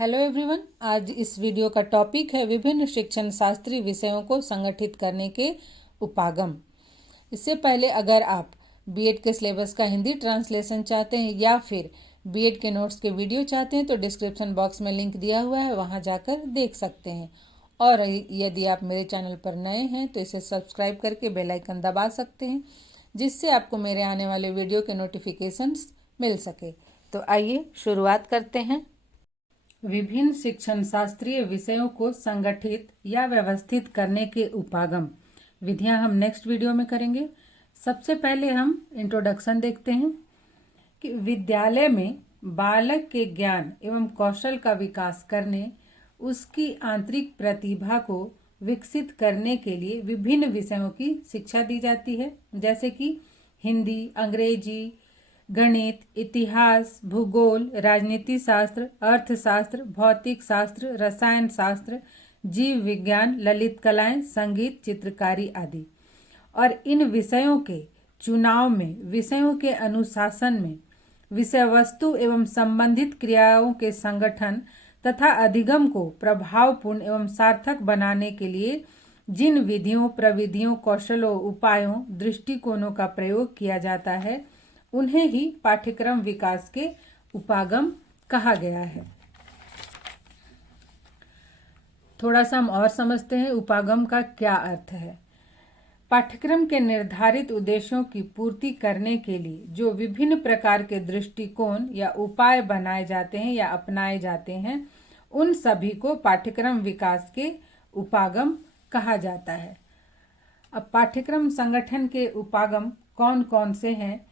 Hello everyone. आज इस video का टॉपिक है विभिन्न शिक्षण शास्त्रीय विषयों को संगठित करने के उपागम। इससे पहले अगर आप बीएड के सिलेबस का हिंदी ट्रांसलेशन चाहते हैं या फिर बीएड के नोट्स के वीडियो चाहते हैं तो डिस्क्रिप्शन बॉक्स में लिंक दिया हुआ है, वहां जाकर देख सकते हैं। और यदि आप मेरे चैनल पर नए हैं तो इसे सब्सक्राइब करके बेल आइकन दबा सकते हैं, जिससे आपको मेरे आने वाले वीडियो के नोटिफिकेशंस मिल सके। तो आइए शुरुआत करते हैं। विभिन्न शिक्षण शास्त्रीय विषयों को संगठित या व्यवस्थित करने के उपागम विधियां हम नेक्स्ट वीडियो में करेंगे। सबसे पहले हम इंट्रोडक्शन देखते हैं कि विद्यालय में बालक के ज्ञान एवं कौशल का विकास करने, उसकी आंतरिक प्रतिभा को विकसित करने के लिए विभिन्न विषयों की शिक्षा दी जाती है, जैसे कि हिंदी, अंग्रेजी, गणित, इतिहास, भूगोल, राजनीति शास्त्र, अर्थशास्त्र, भौतिक शास्त्र, रसायन शास्त्र, जीव विज्ञान, ललित कलाएं, संगीत, चित्रकारी आदि। और इन विषयों के चुनाव में, विषयों के अनुशासन में, विषय वस्तु एवं संबंधित क्रियाओं के संगठन तथा अधिगम को प्रभावपूर्ण एवं सार्थक बनाने के लिए जिन विधियों, प्रविधियों, कौशलों, उपायों, दृष्टिकोणों का प्रयोग किया जाता है, उन्हें ही पाठ्यक्रम विकास के उपागम कहा गया है। थोड़ा सा हम और समझते हैं उपागम का क्या अर्थ है। पाठ्यक्रम के निर्धारित उद्देश्यों की पूर्ति करने के लिए जो विभिन्न प्रकार के दृष्टिकोण या उपाय बनाए जाते हैं या अपनाए जाते हैं, उन सभी को पाठ्यक्रम विकास के उपागम कहा जाता है। अब पाठ्यक्रम संगठन के उपागम कौन कौन से हैं?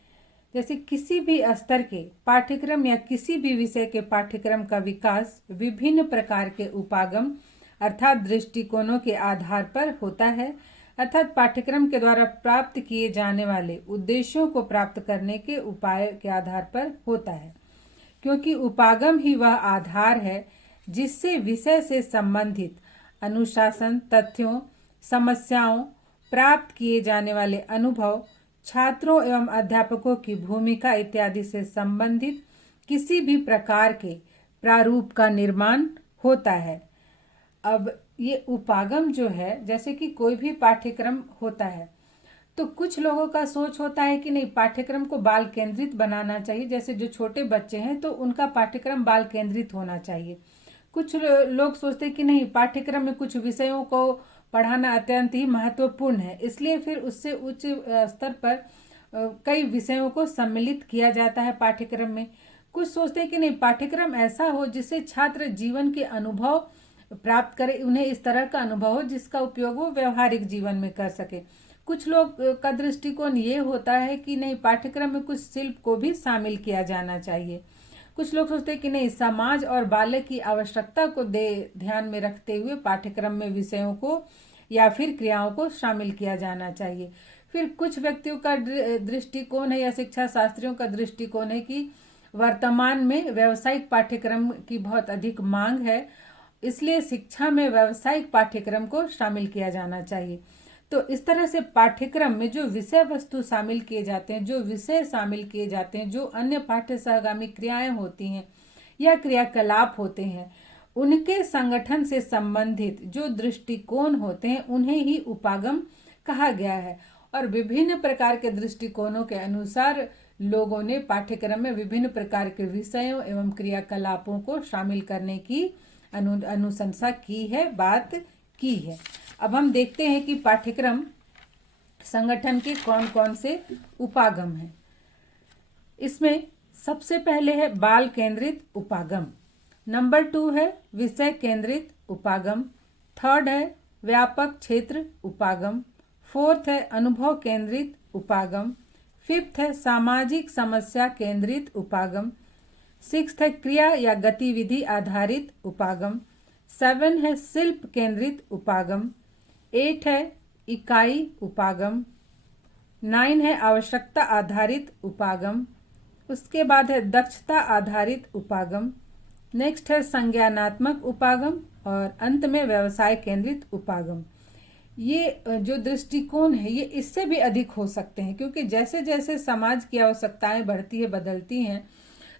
जैसे किसी भी स्तर के पाठ्यक्रम या किसी भी विषय के पाठ्यक्रम का विकास विभिन्न प्रकार के उपागम अर्थात दृष्टिकोणों के आधार पर होता है, अर्थात पाठ्यक्रम के द्वारा प्राप्त किए जाने वाले उद्देश्यों को प्राप्त करने के उपाय के आधार पर होता है। क्योंकि उपागम ही वह आधार है जिससे विषय से संबंधित अनुशासन, तथ्यों, समस्याओं, प्राप्त किए जाने वाले अनुभव, छात्रों एवं अध्यापकों की भूमिका इत्यादि से संबंधित किसी भी प्रकार के प्रारूप का निर्माण होता है। अब ये उपागम जो है, जैसे कि कोई भी पाठ्यक्रम होता है तो कुछ लोगों का सोच होता है कि नहीं, पाठ्यक्रम को बाल केंद्रित बनाना चाहिए। जैसे जो छोटे बच्चे हैं तो उनका पाठ्यक्रम बाल केंद्रित होना चाहिए। कुछ लोग सोचते हैं कि नहीं, पाठ्यक्रम में कुछ विषयों को पढ़ाना अत्यंत ही महत्वपूर्ण है, इसलिए फिर उससे उच्च स्तर पर कई विषयों को सम्मिलित किया जाता है पाठ्यक्रम में। कुछ सोचते हैं कि नहीं, पाठ्यक्रम ऐसा हो जिससे छात्र जीवन के अनुभव प्राप्त करे, उन्हें इस तरह का अनुभव हो जिसका उपयोग वो व्यवहारिक जीवन में कर सके। कुछ लोग का दृष्टिकोण ये होता है कि नहीं, पाठ्यक्रम में कुछ शिल्प को भी शामिल किया जाना चाहिए। कुछ लोग सोचते हैं कि नहीं, समाज और बालक की आवश्यकता को ध्यान में रखते हुए पाठ्यक्रम में विषयों को या फिर क्रियाओं को शामिल किया जाना चाहिए। फिर कुछ व्यक्तियों का दृष्टिकोण है या शिक्षा शास्त्रियों का दृष्टिकोण है कि वर्तमान में व्यावसायिक पाठ्यक्रम की बहुत अधिक मांग है, इसलिए शिक्षा में व्यावसायिक पाठ्यक्रम को शामिल किया जाना चाहिए। तो इस तरह से पाठ्यक्रम में जो विषय वस्तु शामिल किए जाते हैं, जो विषय शामिल किए जाते हैं, जो अन्य पाठ्य सहगामी क्रियाएं होती हैं या क्रियाकलाप होते हैं, उनके संगठन से संबंधित जो दृष्टिकोण होते हैं, उन्हें ही उपागम कहा गया है। और विभिन्न प्रकार के दृष्टिकोणों के अनुसार लोगों ने पाठ्यक्रम में विभिन्न प्रकार के विषयों एवं क्रियाकलापों को शामिल करने की अनुशंसा की है, बात की है। अब हम देखते हैं कि पाठ्यक्रम संगठन के कौन कौन से उपागम हैं। इसमें सबसे पहले है बाल केंद्रित उपागम, नंबर 2 है विषय केंद्रित उपागम, 3rd है व्यापक क्षेत्र उपागम, 4th है अनुभव केंद्रित उपागम, 5th है सामाजिक समस्या केंद्रित उपागम, 6th है क्रिया या गतिविधि आधारित उपागम, 7 है शिल्प केंद्रित उपागम, 8 है इकाई उपागम, 9 है आवश्यकता आधारित उपागम, उसके बाद है दक्षता आधारित उपागम, नेक्स्ट है संज्ञानात्मक उपागम और अंत में व्यवसाय केंद्रित उपागम। ये जो दृष्टिकोण है ये इससे भी अधिक हो सकते हैं, क्योंकि जैसे जैसे समाज की आवश्यकताएं बढ़ती है, बदलती हैं,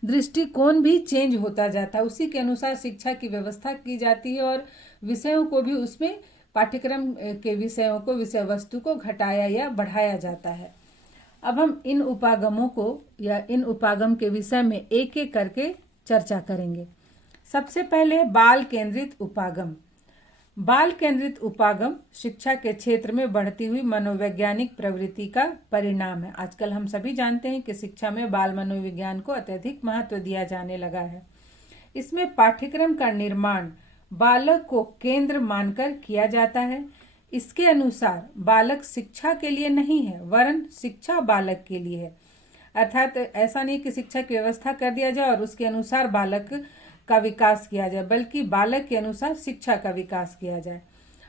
दृष्टिकोण भी चेंज होता जाता है। उसी के अनुसार शिक्षा की व्यवस्था की जाती है और विषयों को भी उसमें पाठ्यक्रम के विषयों को, विषय वस्तु को घटाया या बढ़ाया जाता है। अब हम इन उपागमों को या इन उपागम के विषय में एक एक करके चर्चा करेंगे। सबसे पहले बाल केंद्रित उपागम। बाल केंद्रित उपागम शिक्षा के क्षेत्र में बढ़ती हुई मनोवैज्ञानिक प्रवृत्ति का परिणाम है। आजकल हम सभी जानते हैं कि शिक्षा में बाल मनोविज्ञान को अत्यधिक महत्व दिया जाने लगा है। इसमें पाठ्यक्रम का निर्माण बालक को केंद्र मानकर किया जाता है। इसके अनुसार बालक शिक्षा के लिए नहीं है, वरन शिक्षा बालक के लिए है। अर्थात ऐसा नहीं कि शिक्षा की व्यवस्था कर दिया जाए और उसके अनुसार बालक का विकास किया जाए, बल्कि बालक के अनुसार शिक्षा का विकास किया जाए।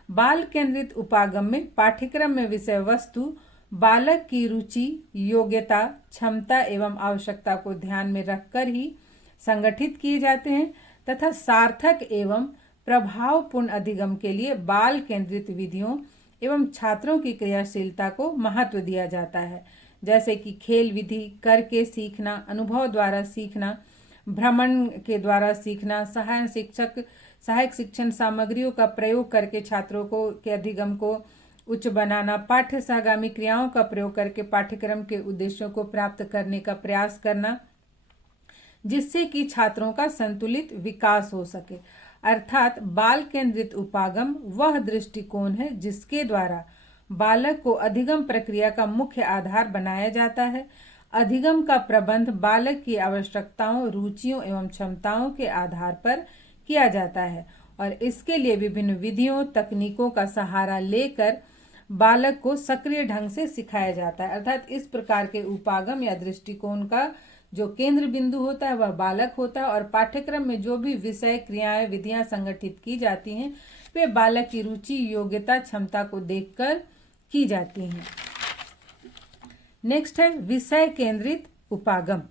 बाल केंद्रित उपागम में पाठ्यक्रम में विषय वस्तु बालक की रुचि, योग्यता, क्षमता एवं आवश्यकता को ध्यान में रखकर ही संगठित किए जाते हैं तथा सार्थक एवं प्रभावपूर्ण अधिगम के लिए बाल केंद्रित विधियों एवं छात्रों की क्रियाशीलता को महत्व दिया जाता है, जैसे कि खेल विधि, करके सीखना, अनुभव द्वारा सीखना, भ्रमण के द्वारा सीखना, सहायक शिक्षण सामग्रियों का प्रयोग करके छात्रों को के अधिगम को उच्च बनाना, पाठ्य सहगामी क्रियाओं का प्रयोग करके पाठ्यक्रम के उद्देश्यों को प्राप्त करने का प्रयास करना, जिससे कि छात्रों का संतुलित विकास हो सके। अर्थात बाल केंद्रित उपागम वह दृष्टिकोण है जिसके द्वारा बालक को अधिगम प्रक्रिया का मुख्य आधार बनाया जाता है। अधिगम का प्रबंध बालक की आवश्यकताओं, रुचियों एवं क्षमताओं के आधार पर किया जाता है और इसके लिए विभिन्न विधियों, तकनीकों का सहारा लेकर बालक को सक्रिय ढंग से सिखाया जाता है। अर्थात इस प्रकार के उपागम या दृष्टिकोण का जो केंद्र बिंदु होता है वह बालक होता है और पाठ्यक्रम में जो भी विषय, क्रियाएं, विधियां संगठित की जाती हैं वे बालक की रुचि, योग्यता, क्षमता को देखकर की जाती हैं। नेक्स्ट है विषय केंद्रित उपागम।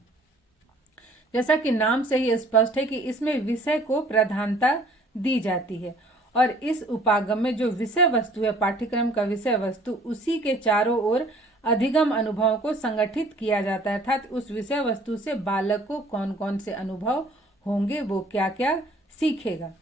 जैसा कि नाम से ही स्पष्ट है कि इसमें विषय को प्रधानता दी जाती है और इस उपागम में जो विषय वस्तु है, पाठ्यक्रम का विषय वस्तु, उसी के चारों ओर अधिगम अनुभवों को संगठित किया जाता है। अर्थात उस विषय वस्तु से बालक को कौन कौन से अनुभव होंगे, वो क्या क्या सीखेगा।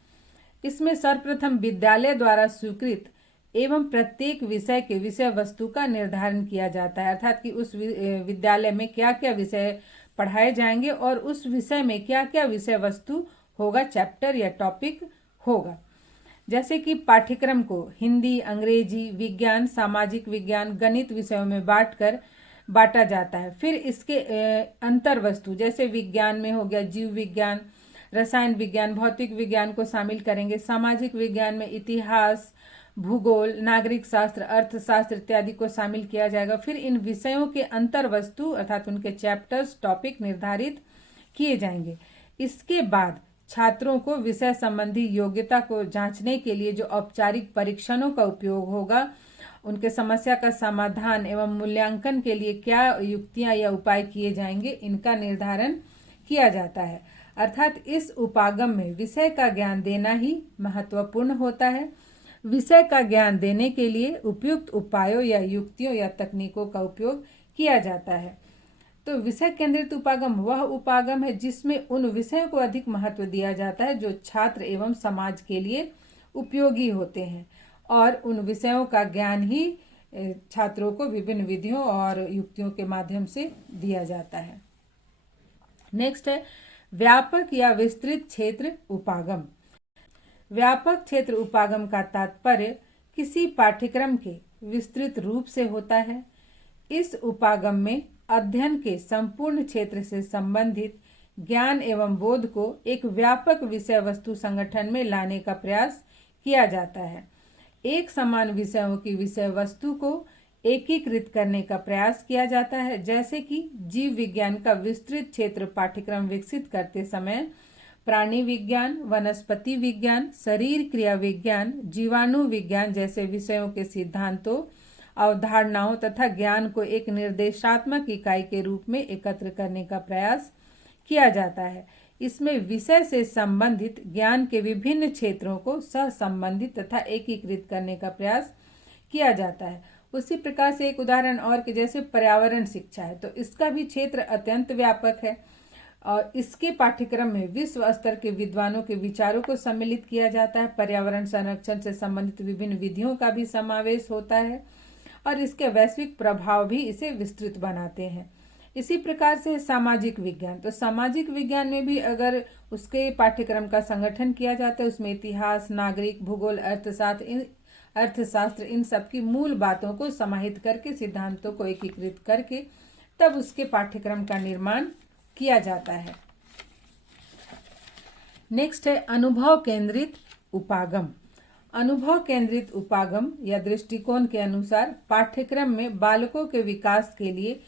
इसमें सर्वप्रथम विद्यालय द्वारा स्वीकृत एवं प्रत्येक विषय के विषय वस्तु का निर्धारण किया जाता है। अर्थात कि उस विद्यालय में क्या क्या विषय पढ़ाए जाएंगे और उस विषय में क्या क्या विषय वस्तु होगा, चैप्टर या टॉपिक होगा। जैसे कि पाठ्यक्रम को हिंदी, अंग्रेजी, विज्ञान, सामाजिक विज्ञान, गणित विषयों में बांटा जाता है। फिर इसके अंतर वस्तु जैसे विज्ञान में हो गया जीव विज्ञान, रसायन विज्ञान, भौतिक विज्ञान को शामिल करेंगे। सामाजिक विज्ञान में इतिहास, भूगोल, नागरिक शास्त्र, अर्थशास्त्र इत्यादि को शामिल किया जाएगा। फिर इन विषयों के अंतर वस्तु अर्थात उनके चैप्टर्स, टॉपिक निर्धारित किए जाएंगे। इसके बाद छात्रों को विषय संबंधी योग्यता को जांचने के लिए जो औपचारिक परीक्षणों का उपयोग होगा, उनके समस्या का समाधान एवं मूल्यांकन के लिए क्या युक्तियां या उपाय किए जाएंगे, इनका निर्धारण किया जाता है। अर्थात इस उपागम में विषय का ज्ञान देना ही महत्वपूर्ण होता है। विषय का ज्ञान देने के लिए उपयुक्त उपायों या युक्तियों या तकनीकों का उपयोग किया जाता है। तो विषय केंद्रित उपागम वह उपागम है जिसमें उन विषयों को अधिक महत्व दिया जाता है जो छात्र एवं समाज के लिए उपयोगी होते हैं और उन विषयों का ज्ञान ही छात्रों को विभिन्न विधियों और युक्तियों के माध्यम से दिया जाता है। नेक्स्ट है व्यापक या विस्तृत क्षेत्र उपागम। व्यापक क्षेत्र उपागम का तात्पर्य किसी पाठ्यक्रम के विस्तृत रूप से होता है। इस उपागम में अध्ययन के संपूर्ण क्षेत्र से संबंधित ज्ञान एवं बोध को एक व्यापक विषय वस्तु संगठन में लाने का प्रयास किया जाता है। एक समान विषयों की विषय वस्तु को एकीकृत करने का प्रयास किया जाता है। जैसे कि जीव विज्ञान का विस्तृत क्षेत्र पाठ्यक्रम विकसित करते समय प्राणी विज्ञान, वनस्पति विज्ञान, शरीर क्रिया विज्ञान, जीवाणु विज्ञान जैसे विषयों के सिद्धांतों, अवधारणाओं तथा ज्ञान को एक निर्देशात्मक इकाई के रूप में एकत्र करने का प्रयास किया जाता है। इसमें विषय से संबंधित ज्ञान के विभिन्न क्षेत्रों को सहसंबंधित तथा एकीकृत करने का प्रयास किया जाता है। उसी प्रकार से एक उदाहरण और कि जैसे पर्यावरण शिक्षा है तो इसका भी क्षेत्र अत्यंत व्यापक है और इसके पाठ्यक्रम में विश्व स्तर के विद्वानों के विचारों को सम्मिलित किया जाता है। पर्यावरण संरक्षण से संबंधित विभिन्न विधियों का भी समावेश होता है और इसके वैश्विक प्रभाव भी इसे विस्तृत बनाते हैं। इसी प्रकार से सामाजिक विज्ञान, तो सामाजिक विज्ञान में भी अगर उसके पाठ्यक्रम का संगठन किया जाता है, उसमें इतिहास, नागरिक, भूगोल, अर्थशास्त्र इन सब की मूल बातों को समाहित करके, सिद्धांतों को एकीकृत करके तब उसके पाठ्यक्रम का निर्माण किया जाता है। नेक्स्ट है अनुभव केंद्रित उपागम। अनुभव केंद्रित उपागम या दृष्टिकोण के अनुसार पाठ्यक्रम में बालकों के विकास के लिए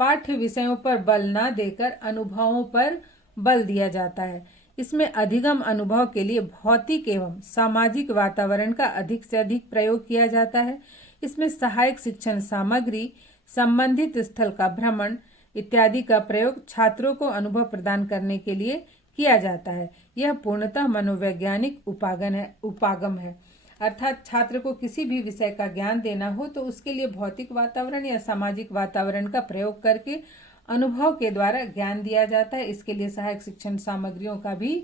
पाठ्य विषयों पर बल न देकर अनुभवों पर बल दिया जाता है। इसमें अधिगम अनुभव के लिए भौतिक एवं सामाजिक वातावरण का अधिक से अधिक प्रयोग किया जाता है। इसमें सहायक शिक्षण सामग्री, संबंधित स्थल का भ्रमण इत्यादि का प्रयोग छात्रों को अनुभव प्रदान करने के लिए किया जाता है। यह पूर्णतः मनोवैज्ञानिक उपागम है, अर्थात छात्र को किसी भी विषय का ज्ञान देना हो तो उसके लिए भौतिक वातावरण या सामाजिक वातावरण का प्रयोग करके अनुभव के द्वारा ज्ञान दिया जाता है। इसके लिए सहायक शिक्षण सामग्रियों का भी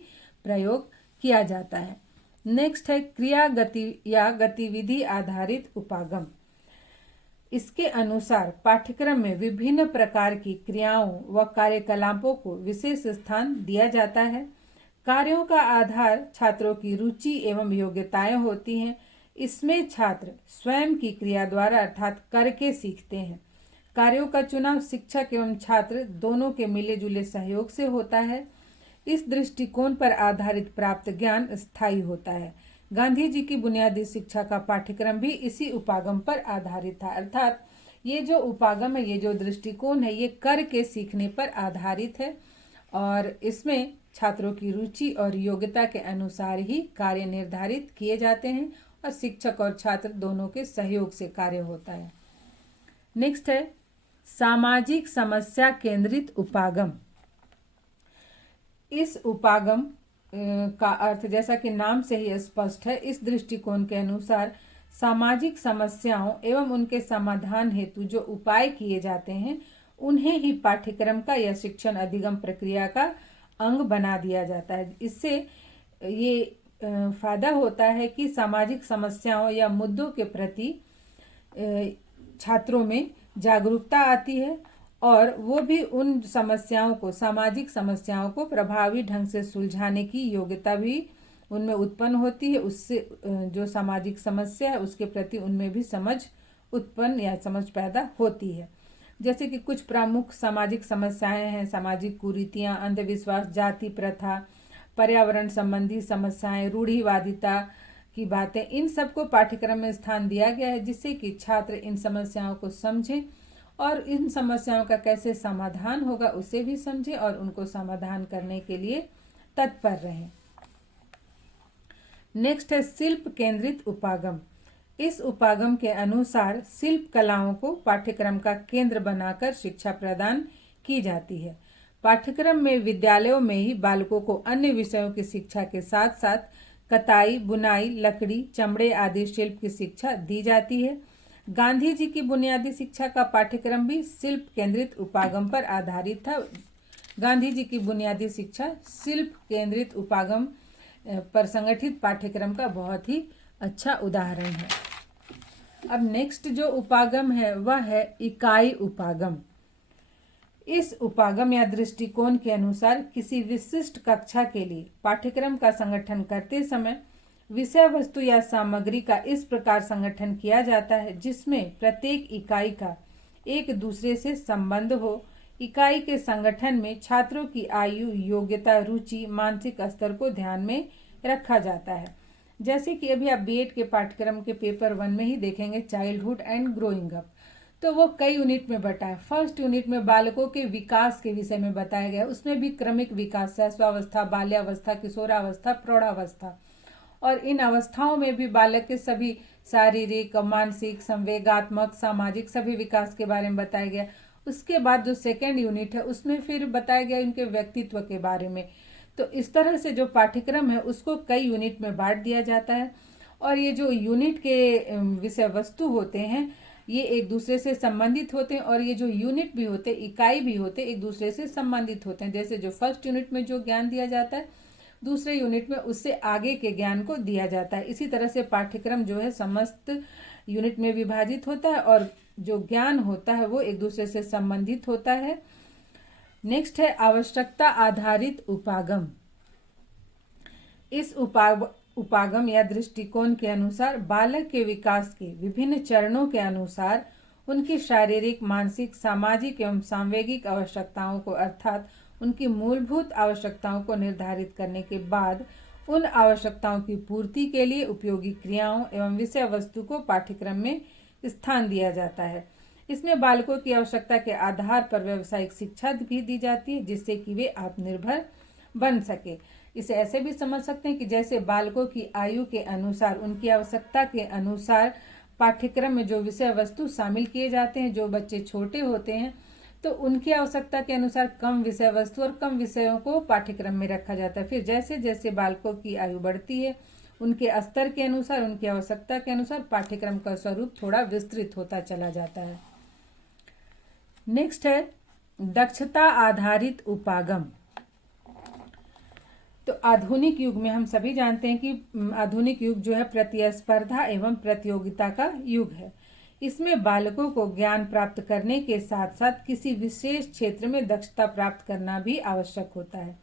प्रयोग किया जाता है। नेक्स्ट है क्रिया गतिविधि आधारित उपागम। इसके अनुसार पाठ्यक्रम में विभिन्न प्रकार की क्रियाओं व कार्यकलापों को विशेष स्थान दिया जाता है। कार्यों का आधार छात्रों की रुचि एवं योग्यताएं होती हैं। इसमें छात्र स्वयं की क्रिया द्वारा अर्थात करके सीखते हैं। कार्यों का चुनाव शिक्षक एवं छात्र दोनों के मिले जुले सहयोग से होता है। इस दृष्टिकोण पर आधारित प्राप्त ज्ञान स्थायी होता है। गांधी जी की बुनियादी शिक्षा का पाठ्यक्रम भी इसी उपागम पर आधारित था, अर्थात ये जो उपागम है, ये जो दृष्टिकोण है, ये करके सीखने पर आधारित है और इसमें छात्रों की रुचि और योग्यता के अनुसार ही कार्य निर्धारित किए जाते हैं और शिक्षक और छात्र दोनों के सहयोग से कार्य होता है। नेक्स्ट है सामाजिक समस्या केंद्रित उपागम। इस उपागम का अर्थ जैसा कि नाम से ही स्पष्ट है, इस दृष्टिकोण के अनुसार सामाजिक समस्याओं एवं उनके समाधान हेतु जो उपाय किए जाते हैं उन्हें ही पाठ्यक्रम का या शिक्षण अधिगम प्रक्रिया का अंग बना दिया जाता है। इससे ये फायदा होता है कि सामाजिक समस्याओं या मुद्दों के प्रति छात्रों में जागरूकता आती है और वो भी उन समस्याओं को, सामाजिक समस्याओं को प्रभावी ढंग से सुलझाने की योग्यता भी उनमें उत्पन्न होती है। उससे जो सामाजिक समस्या है उसके प्रति उनमें भी समझ उत्पन्न या समझ पैदा होती है। जैसे कि कुछ प्रमुख सामाजिक समस्याएं हैं, सामाजिक कुरीतियां, अंधविश्वास, जाति प्रथा, पर्यावरण संबंधी समस्याएं, रूढ़िवादिता की बातें, इन सबको पाठ्यक्रम में स्थान दिया गया है जिससे कि छात्र इन समस्याओं को समझें और इन समस्याओं का कैसे समाधान होगा उसे भी समझें और उनको समाधान करने के लिए तत्पर रहें। नेक्स्ट है शिल्प केंद्रित उपागम। इस उपागम के अनुसार शिल्प कलाओं को पाठ्यक्रम का केंद्र बनाकर शिक्षा प्रदान की जाती है। पाठ्यक्रम में विद्यालयों में ही बालकों को अन्य विषयों की शिक्षा के साथ साथ कताई, बुनाई, लकड़ी, चमड़े आदि शिल्प की शिक्षा दी जाती है। गांधी जी की बुनियादी शिक्षा का पाठ्यक्रम भी शिल्प केंद्रित उपागम पर आधारित था। गांधी जी की बुनियादी शिक्षा शिल्प केंद्रित उपागम पर संगठित पाठ्यक्रम का बहुत ही अच्छा उदाहरण है। अब नेक्स्ट जो उपागम है वह है इकाई उपागम। इस उपागम या दृष्टिकोण के अनुसार किसी विशिष्ट कक्षा के लिए पाठ्यक्रम का संगठन करते समय विषय वस्तु या सामग्री का इस प्रकार संगठन किया जाता है जिसमें प्रत्येक इकाई का एक दूसरे से संबंध हो। इकाई के संगठन में छात्रों की आयु, योग्यता, रुचि, मानसिक स्तर को ध्यान में रखा जाता है। जैसे कि अभी आप बीएड के पाठ्यक्रम के पेपर 1 में ही देखेंगे चाइल्डहुड एंड ग्रोइंग अप, तो वो कई यूनिट में बटा है। फर्स्ट यूनिट में बालकों के विकास के विषय में बताया गया है। उसमें भी क्रमिक विकास, शैशवावस्था, बाल्यावस्था, किशोरावस्था, प्रौढ़ावस्था, और इन अवस्थाओं में भी बालक के सभी शारीरिक, मानसिक, संवेगात्मक, सामाजिक सभी विकास के बारे में बताया गया। उसके बाद जो सेकेंड यूनिट है उसमें फिर बताया गया इनके व्यक्तित्व के बारे में। तो इस तरह से जो पाठ्यक्रम है उसको कई यूनिट में बांट दिया जाता है और ये जो यूनिट के विषय वस्तु होते हैं ये एक दूसरे से संबंधित होते हैं और ये जो यूनिट भी होते हैं, इकाई भी होते हैं, एक दूसरे से संबंधित होते हैं। जैसे जो फर्स्ट यूनिट में जो ज्ञान दिया जाता है, दूसरे यूनिट में उससे आगे के ज्ञान को दिया जाता है। इसी तरह से पाठ्यक्रम जो है समस्त यूनिट में विभाजित होता है और जो ज्ञान होता है वो एक दूसरे से संबंधित होता है। नेक्स्ट है आवश्यकता आधारित उपागम। इस उपागम या दृष्टिकोण के अनुसार बालक के विकास के विभिन्न चरणों के अनुसार उनकी शारीरिक, मानसिक, सामाजिक एवं सांवेगिक आवश्यकताओं को अर्थात उनकी मूलभूत आवश्यकताओं को निर्धारित करने के बाद उन आवश्यकताओं की पूर्ति के लिए उपयोगी क्रियाओं एवं विषय वस्तु को पाठ्यक्रम में स्थान दिया जाता है। इसमें बालकों की आवश्यकता के आधार पर व्यावसायिक शिक्षा भी दी जाती है जिससे कि वे आत्मनिर्भर बन सके। इसे ऐसे भी समझ सकते हैं कि जैसे बालकों की आयु के अनुसार, उनकी आवश्यकता के अनुसार पाठ्यक्रम में जो विषय वस्तु शामिल किए जाते हैं, जो बच्चे छोटे होते हैं तो उनकी आवश्यकता के अनुसार कम विषय वस्तु और कम विषयों को पाठ्यक्रम में रखा जाता है। फिर जैसे जैसे बालकों की आयु बढ़ती है, उनके स्तर के अनुसार, उनकी आवश्यकता के अनुसार पाठ्यक्रम का स्वरूप थोड़ा विस्तृत होता चला जाता है। नेक्स्ट है दक्षता आधारित उपागम। तो आधुनिक युग में हम सभी जानते हैं कि आधुनिक युग जो है प्रतिस्पर्धा एवं प्रतियोगिता का युग है। इसमें बालकों को ज्ञान प्राप्त करने के साथ साथ किसी विशेष क्षेत्र में दक्षता प्राप्त करना भी आवश्यक होता है।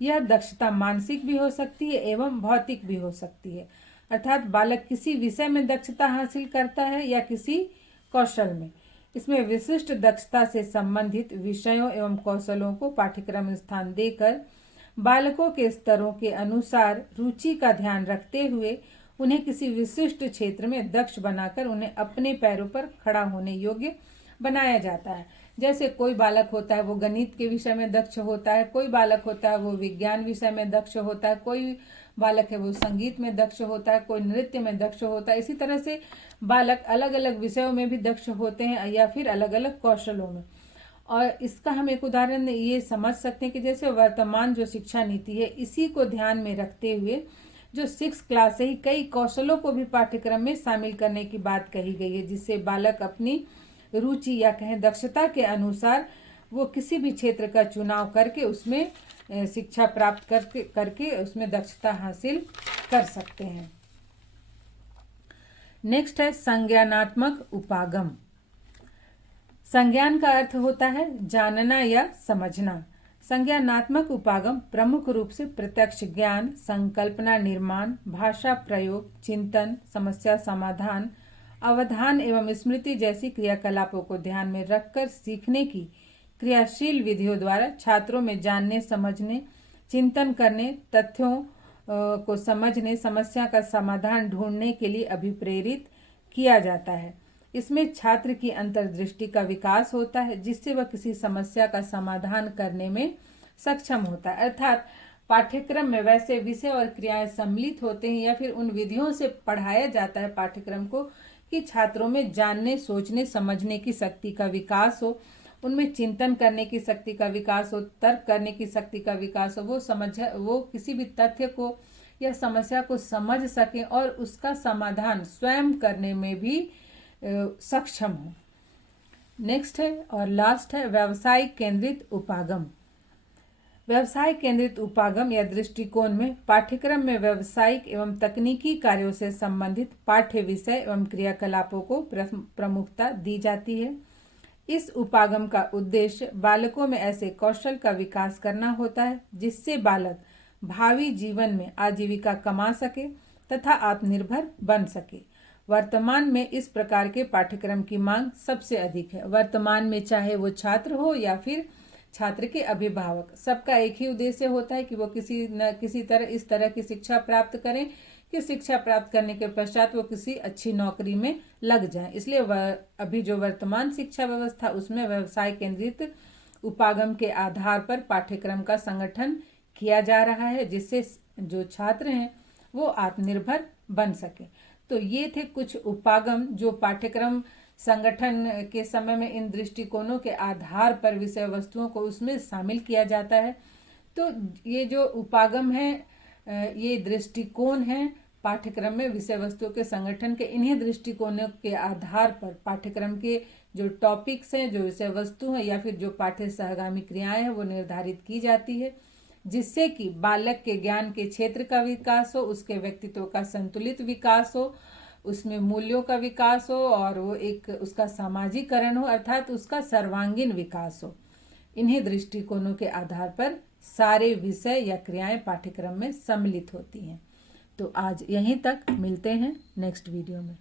यह दक्षता मानसिक भी हो सकती है एवं भौतिक भी हो सकती है, अर्थात बालक किसी विषय में दक्षता हासिल करता है या किसी कौशल में। इसमें विशिष्ट दक्षता से संबंधित विषयों एवं कौशलों को पाठ्यक्रम स्थान देकर बालकों के स्तरों के अनुसार रुचि का ध्यान रखते हुए उन्हें किसी विशिष्ट क्षेत्र में दक्ष बनाकर उन्हें अपने पैरों पर खड़ा होने योग्य बनाया जाता है। जैसे कोई बालक होता है वो गणित के विषय में दक्ष होता है, कोई बालक होता है वो विज्ञान विषय में दक्ष होता है, कोई बालक है वो संगीत में दक्ष होता है, कोई नृत्य में दक्ष होता है। इसी तरह से बालक अलग अलग विषयों में भी दक्ष होते हैं या फिर अलग अलग कौशलों में। और इसका हम एक उदाहरण ये समझ सकते हैं कि जैसे वर्तमान जो शिक्षा नीति है, इसी को ध्यान में रखते हुए जो 6 क्लास से ही कई कौशलों को भी पाठ्यक्रम में शामिल करने की बात कही गई है, जिससे बालक अपनी रुचि या कहें दक्षता के अनुसार वो किसी भी क्षेत्र का चुनाव करके उसमें शिक्षा प्राप्त करके उसमें दक्षता हासिल कर सकते हैं। नेक्स्ट है संज्ञानात्मक उपागम। संज्ञान का अर्थ होता है जानना या समझना। संज्ञानात्मक उपागम प्रमुख रूप से प्रत्यक्ष ज्ञान, संकल्पना निर्माण, भाषा प्रयोग, चिंतन, समस्या समाधान, अवधान एवं स्मृति जैसी क्रियाकलापों को ध्यान में रखकर सीखने की क्रियाशील विधियों द्वारा छात्रों में जानने, समझने, चिंतन करने, तथ्यों को समझने, समस्या का समाधान ढूंढने के लिए अभिप्रेरित किया जाता है। इसमें छात्र की अंतर्दृष्टि का विकास होता है जिससे वह किसी समस्या का समाधान करने में सक्षम होता है। अर्थात पाठ्यक्रम में वैसे विषय और क्रियाएं सम्मिलित होते हैं या फिर उन विधियों से पढ़ाया जाता है पाठ्यक्रम को कि छात्रों में जानने, सोचने, समझने की शक्ति का विकास हो, उनमें चिंतन करने की शक्ति का विकास हो, तर्क करने की शक्ति का विकास हो, वो किसी भी तथ्य को या समस्या को समझ सकें और उसका समाधान स्वयं करने में भी सक्षम हो। नेक्स्ट है और लास्ट है व्यवसायिक केंद्रित उपागम। व्यवसाय केंद्रित उपागम या दृष्टिकोण में पाठ्यक्रम में व्यावसायिक एवं तकनीकी कार्यों से संबंधित पाठ्य विषय एवं क्रियाकलापों को प्रमुखता दी जाती है। इस उपागम का उद्देश्य बालकों में ऐसे कौशल का विकास करना होता है जिससे बालक भावी जीवन में आजीविका कमा सके तथा आत्मनिर्भर बन सके। वर्तमान में इस प्रकार के पाठ्यक्रम की मांग सबसे अधिक है। वर्तमान में चाहे वो छात्र हो या फिर छात्र के अभिभावक, सबका एक ही उद्देश्य होता है कि वो किसी न किसी तरह इस तरह की शिक्षा प्राप्त करें कि शिक्षा प्राप्त करने के पश्चात वो किसी अच्छी नौकरी में लग जाएं। इसलिए अभी जो वर्तमान शिक्षा व्यवस्था उसमें व्यवसाय केंद्रित उपागम के आधार पर पाठ्यक्रम का संगठन किया जा रहा है जिससे जो छात्र हैं वो आत्मनिर्भर बन सके। तो ये थे कुछ उपागम जो पाठ्यक्रम संगठन के समय में इन दृष्टिकोणों के आधार पर विषय वस्तुओं को उसमें शामिल किया जाता है। तो ये जो उपागम है, ये दृष्टिकोण है पाठ्यक्रम में विषय वस्तुओं के संगठन के इन्हीं दृष्टिकोणों के आधार पर पाठ्यक्रम के जो टॉपिक्स हैं, जो विषय वस्तु हैं या फिर जो पाठ्य सहगामी क्रियाएं हैं वो निर्धारित की जाती है, जिससे कि बालक के ज्ञान के क्षेत्र का विकास हो, उसके व्यक्तित्व का संतुलित विकास हो, उसमें मूल्यों का विकास हो और वो एक उसका सामाजिकरण हो, अर्थात उसका सर्वांगीण विकास हो। इन्हीं दृष्टिकोणों के आधार पर सारे विषय या क्रियाएं पाठ्यक्रम में सम्मिलित होती हैं। तो आज यहीं तक, मिलते हैं नेक्स्ट वीडियो में।